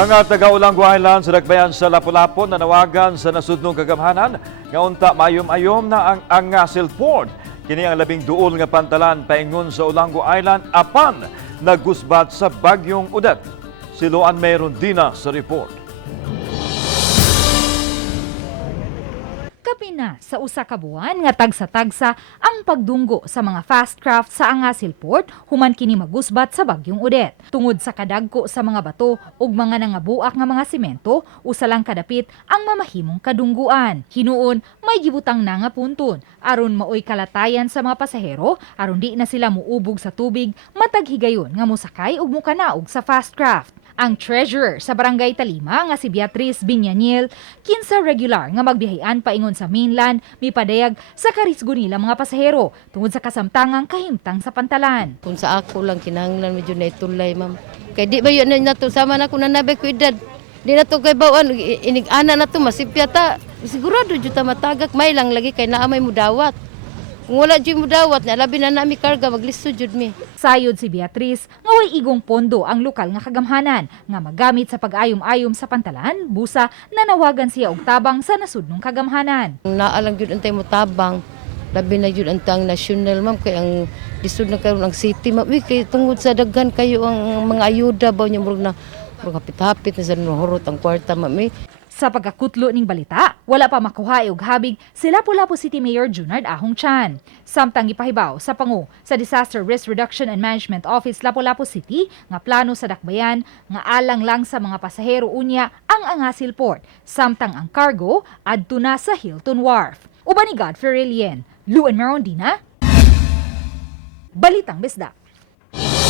Mga taga-Ulanggo Island sa Dakbayan sa Lapu-Lapu nanawagan sa nasudnong kagamhanan nga unta mayom-ayom na ang Ngasil Port. Kini ang 12 nga pantalan paingon sa Ulanggo Island apan nagusbat sa bagyong Odette. Si Luan Mayron Dina sa report. Kapi na sa usa ka buwan nga tagsa-tagsa ang pagdunggo sa mga fast craft sa Ngasil Port human kini magusbat sa bagyong Odette. Tungod sa kadagko sa mga bato ug mga nangabuak nga mga semento, usa lang kadapit ang mamahimong kadungguan. Hinuon may gibutang na nga punton aron maoy kalatayan sa mga pasahero aron di na sila muubog sa tubig matag higayon nga mosakay ug mokanaog sa fast craft. Ang treasurer sa Barangay Talima nga si Beatriz Binyaniel, kinsa regular nga magbiyahean paingon sa mainland, mipadayag sa karisgo nila mga pasahero tungod sa kasamtangang kahimtang sa pantalan. Kung sa ako lang kinahanglan medyo na itulay, ma'am. Kaya di ba yun na to, sama na ko na nabay ko edad. Di na to kay bawaan, inig-ana na to, masipya ta. Sigurado dyan ta matagak, may lang lagi kay naamay mo dawat. Kung wala dyan mo dawat, labi na nami karga, maglisto dyan mi. Sayod si Beatriz, nga way igong pondo ang lokal nga kagamhanan nga magamit sa pag-ayom-ayom sa pantalan, busa nanawagan siya og tabang sa nasudnong kagamhanan. Naalang yun antay mo tabang, labi na yun antang national, ma'am, kay ang lisod na karon ang city, ma'am. Kay tungod sa daghan kayo ang mga ayuda ba niya, murag na hapit-hapit na sa nuhurot ang kwarta, ma'am. Sa pagkakutlo ning balita, wala pa makuha og habig si Lapu-Lapu City Mayor Junard Ahong Chan. Samtang ipahibaw sa pangu sa Disaster Risk Reduction and Management Office Lapu-Lapu City nga plano sa dakbayan nga alang lang sa mga pasahero unya ang Ngasil Port, samtang ang cargo adto na sa Hilton Wharf. Uban ni Godfrey Relien, Luan Mayron Dina, Balitang Bisdak.